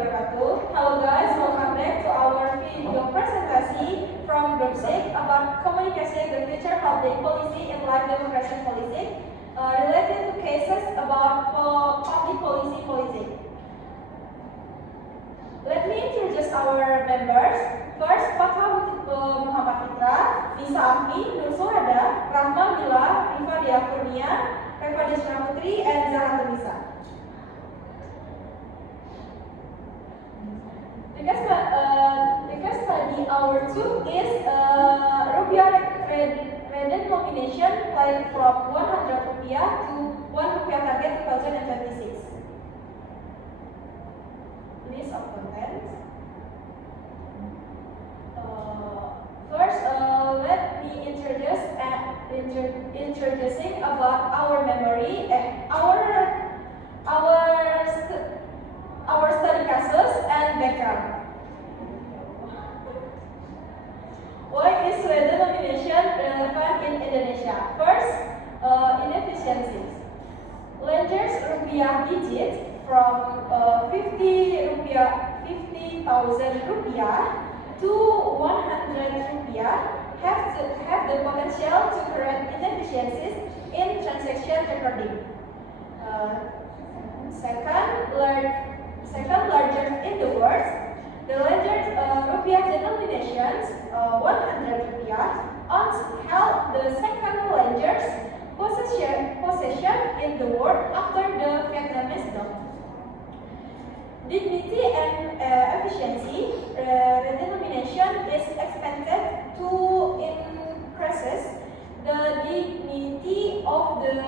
wabarakatuh. Hello guys, welcome back to our video presentation from Group 6 about communication the future public policy in live democracy policy related to cases about public policy politics. Let me introduce our members. First, Fatwa Muhammad Fitra, Nisa Afni, Nur Suhada, Rahma Mila, Rifa Dia Kurnia, Reva Desna Putri, and Zahra Tunisa. Because study our tool is rupiah redenomination like from 100 rupiah to 1 rupiah target 2026. List of contents. First, let me introducing about our memory, our study cases and background. Why is redenomination relevant in Indonesia? First, inefficiencies. Ledgers rupiah digit from 50,000 rupiah to 100 rupiah have the potential to create inefficiencies in transaction recording. Second largest in the world, the largest rupiah denominations, 100 rupiah, owns held the second largest possession in the world after the Vietnamese dong. Dignity and efficiency, redenomination is expected to increase the dignity of the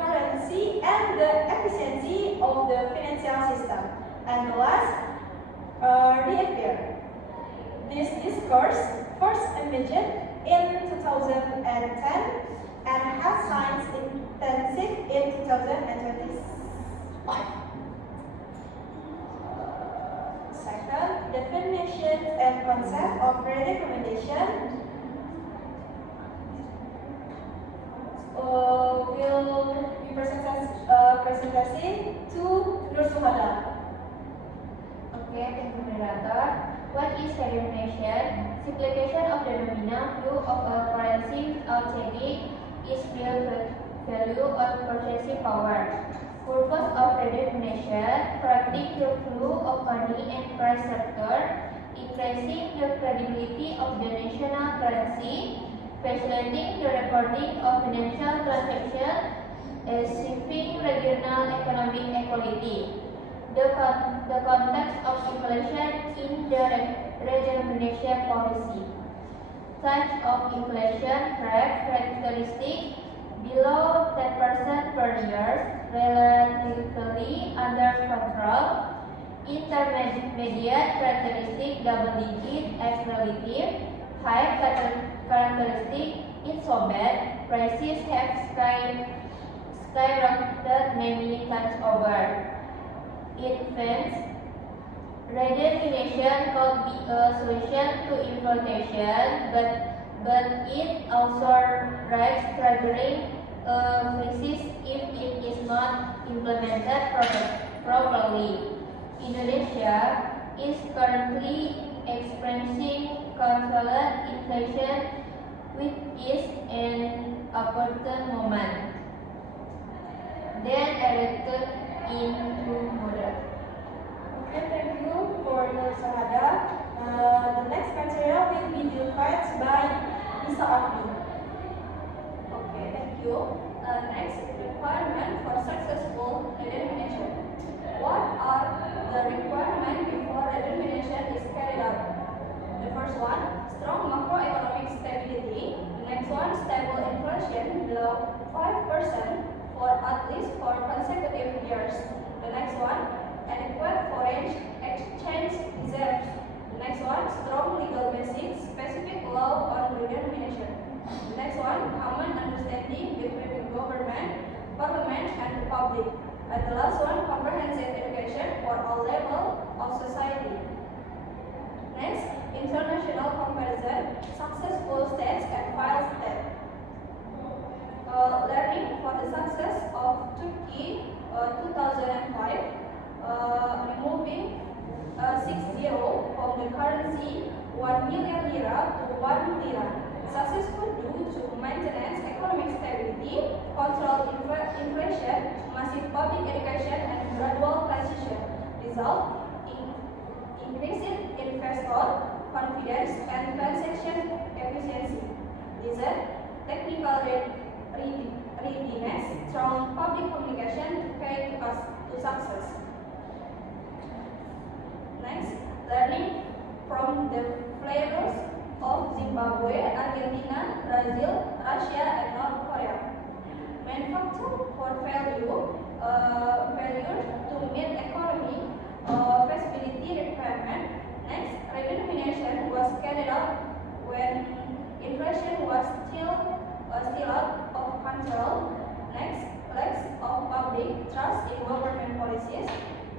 currency and the efficiency of the financial system. And last, reappear. This discourse first emerged in 2010 and has since intensive in 2025. Second, definition and concept of redenomination will be presentation to Nur Suhada. Okay, thank you, moderator. What is redenomination? Simplification of the nominal view of a currency without changing its real value or purchasing power. Purpose of redenomination: correcting the flow of money and price sector, increasing the credibility of the national currency, facilitating the recording of financial transactions, achieving regional economic equality. The context of inflation in the redenomination policy. Types of inflation rate characteristic below 10% per year, relatively under control. Intermediate characteristic double digit as relative. High characteristic insolvent. Prices have skyrocketed many times over. Infants, redenomination could be a solution to inflation, but it also risks triggering a crisis if it is not implemented properly. Indonesia is currently experiencing controlled inflation, which is an important moment. Then I return into model. Okay, thank you for Nur Suhada. The next material will be divided by Nisa Afni. Okay, thank you. Next, requirement for successful redenomination. What are the requirements before redenomination is carried out? The first one, strong macroeconomic stability. The next one, stable inflation below 5% for at least 4 consecutive years. The next one, adequate foreign exchange reserves. The next one, strong legal basis, specific law on redenomination. The next one, common understanding between the government, parliament, and the public. And the last one, comprehensive education for all levels of society. Next, international comparison, successful states and failed states. Learning for the success of Turkey 2005, removing 1 million lira to 1 lira. Successful due to maintenance economic stability, controlled inflation, massive public education, and gradual transition, result in increasing investor confidence and transaction efficiency. Result, technical readiness, strong public communication key to success. Next, learning from the flavors of Zimbabwe, Argentina, Brazil, Russia, and North Korea. Main factor for failure to meet economy feasibility requirement. Next, redenomination was carried out when inflation was still out of control. Next, lack of public trust in government policies.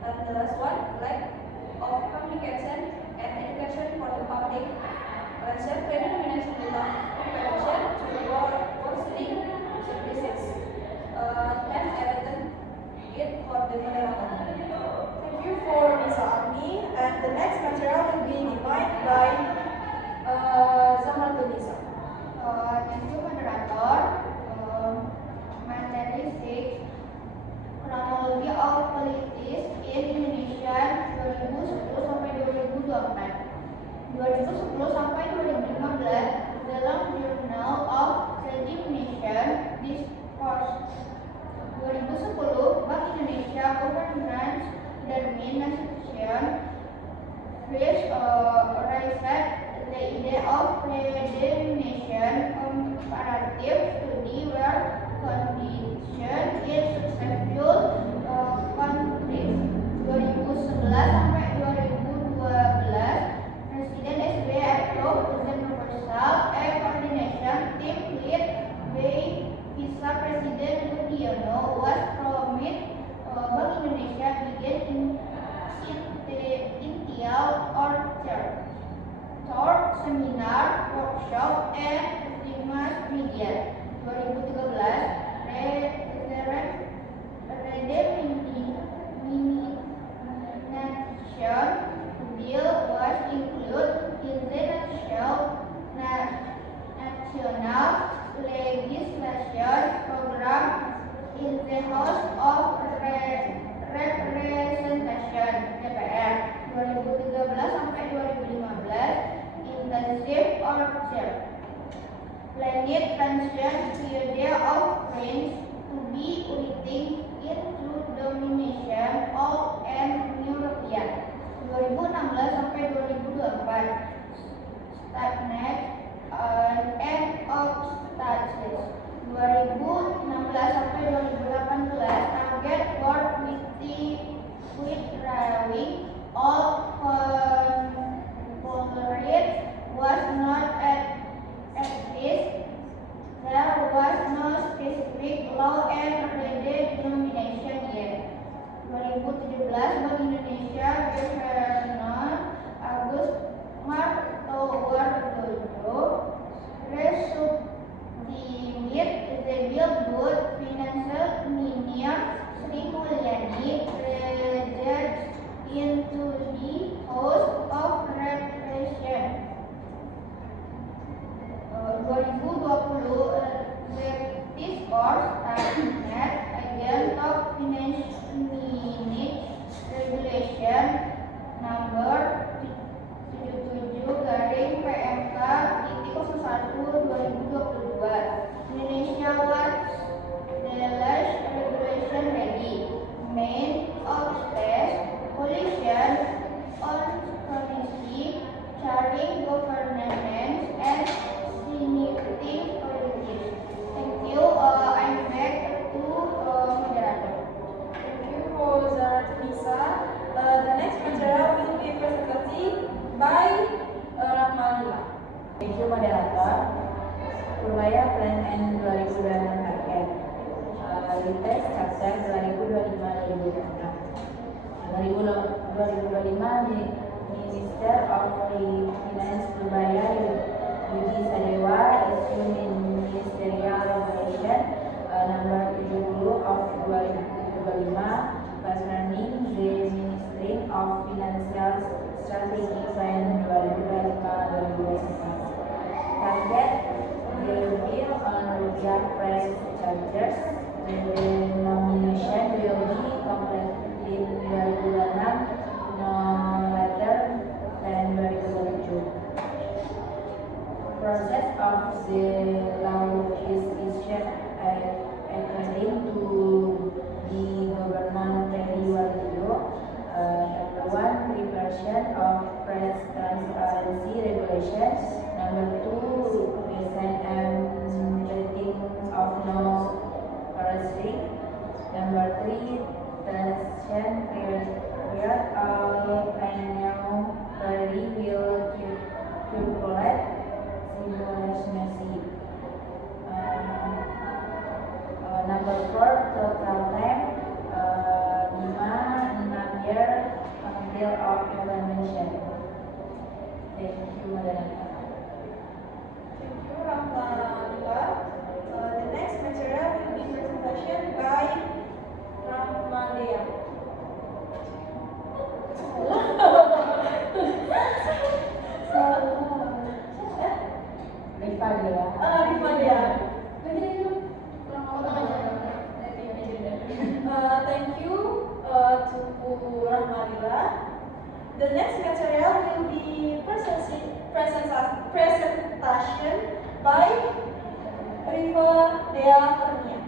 And the last one, lack of communication and education for the public. Redenomination without preparation to worsening services. And elected it for the development. Thank you for Miss Ami. And the next material will be divided by Zahra Tunisa. Thank you, moderator. Materi 6, kronologi of politics in Indonesia 2010 sampai 2024. 2010 sampai 2015 dalam Journal of Redenomination Discourse. 2010 Bank Indonesia Governance Administration first raised the idea of redenomination comparative study where condition in successful countries. 2011 sampai 2012 Presiden SBY approved the proposal a coordination team led by Vice President Budiono was promised. Bank Indonesia began initial orchard, tour, seminar, workshop, and mass media. 2013 redenomination bill was included in the national legislation program in the House of Representation DPR. 2013 sampai 2015 intensive orchard planet transition period of French to be waiting into domination of an European. 2016 sampai 2024 stagnant and of status. 2016 sampai 2018 target for withdrawing all confederate was not at least. There was no specific law and redenomination yet. 2017 Bank Indonesia Governor Agus Martowardoyo resubmit the bill both Financial Minister Sri Mulyani rejected into the House of Representation. 2020 the discourse targeted against top finance regulation number 77/PMK/01/2022. Indonesia was the last regulation ready. Main obstacles, pollution, policy, sharing governance, and significant politics. Thank you. I'm back to moderator. Thank you for Zahra Tunisa. The next material will be presented by Rahmanila. Thank you, moderator. Purwaya Plan N 2026 target. Lintas chapter 2025-2026. 2025 Minister of Finance Purwaya Yudi Sadewa issue Ministerial Regulation number 70 of 2025 concerning the Ministry of Financial Strategy Plan 2025-2026. Number 2, design and rating of no restrict. Number 3, transition period annually will calculate simultaneously. Number 4, total time 6 years until of implementation. Thank you, Madam. Thank you, Rahmanullah. The next material will be presentation by Rahmadea. Rahmadea. Thank you to Rahmadillah. The next material will be presentation by Riva Dea Kurnia.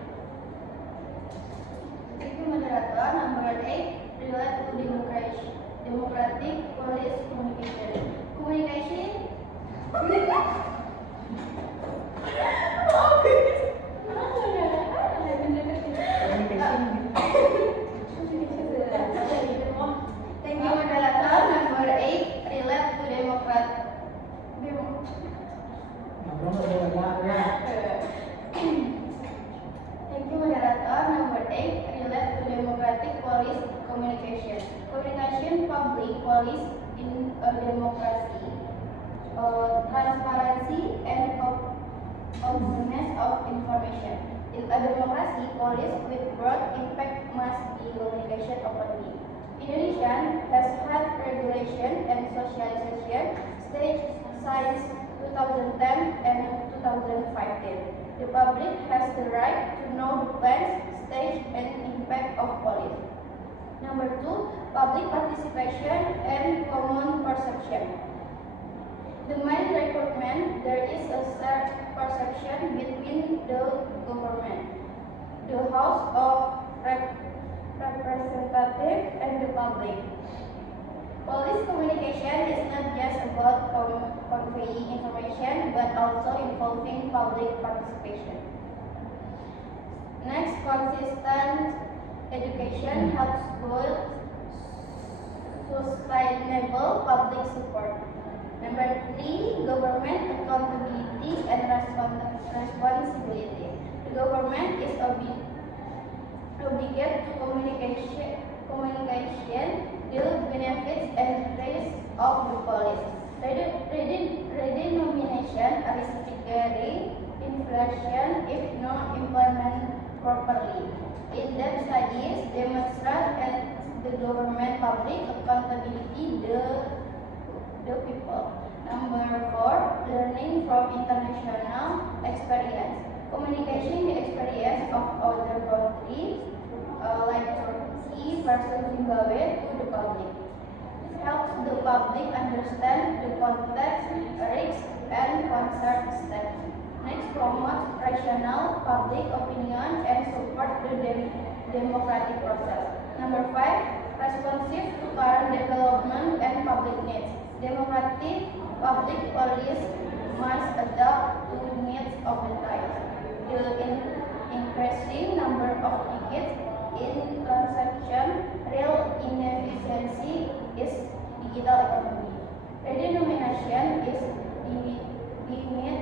Thank you, moderator. Number 8, relate to democratic police communication. Communication. Thank you, moderator. Number 8, relate to Thank you, moderator. Number 8, relate to democratic police communication. Communication public policy in a democracy. Transparency and openness of information. In a democracy, policy with broad impact must be communication openly. Indonesia has had regulation and socialization stage since 2010 and 2015. The public has the right to know the plans, stage, and impact of policy. Number 2, public participation and common perception. The main requirement, there is a shared perception between the government, the House of Representatives, and the public. Police communication is not just about conveying information, but also involving public participation. Next, consistent education helps build sustainable public support. Number 3, government accountability and responsibility. The government is obligated to communication the benefits and risks of the police. Redenomination is triggering inflation if not implemented properly. In-depth studies demonstrate that the government public accountability the people. Number 4, learning from international experience. Communication the experience of other countries like Turkey versus Zimbabwe to the public. It helps the public understand the context, risks, and concern steps. Next, promote rational public opinion and support the democratic process. Number 5, responsive to current development and public needs. Democratic public policy must adapt to the needs of the times. The increasing number of tickets in transaction, real inefficiency is digital economy. Redenomination is needed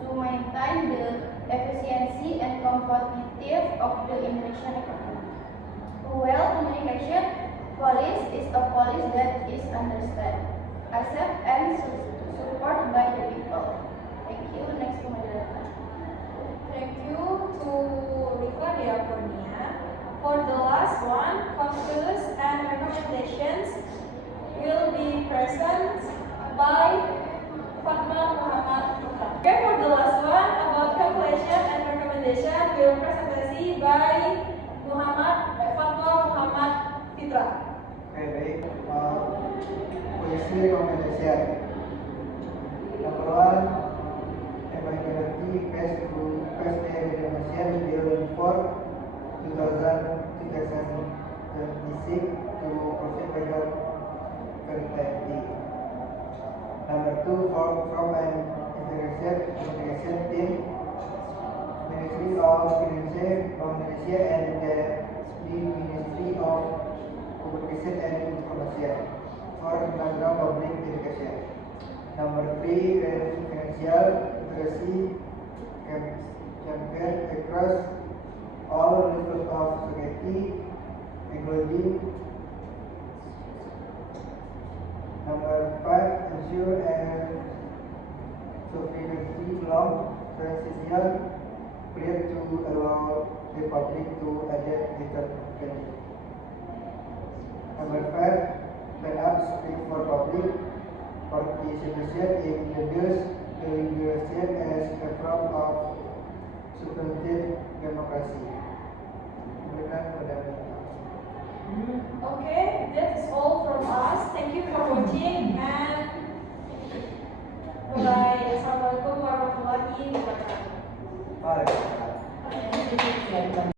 to maintain the efficiency and competitiveness of the Indonesian economy. Well, communication policy is a policy that is understood, accepted, and supported by the people. Thank you. Next, moderator. Thank you to Riva Dea Kurnia. For the last one, conclusions and recommendations will be present by Fatma Muhammad Fitra. Okay, for the last one, about conclusion and recommendation will presentation by Fatma Muhammad Fitra. Oke, baik. Polisi recommendation. Number 1, evaluate PES Redenomination Bill 4 2026 to proceed legal currently. Number 2, from an integration team, Ministry of Finance, Bank Indonesia, and the Ministry of Communication and Information for National Public Education. Number 3, financial literacy campaign across all levels of society, including. Number 5, ensure a sufficiently long transition period to allow the public to adapt effectively. Number 5, plan up speak for public participation in deliberation as a form of substantive democracy. Okay, that is all from us. Thank you for watching and bye. Assalamualaikum warahmatullahi wabarakatuh. Bye.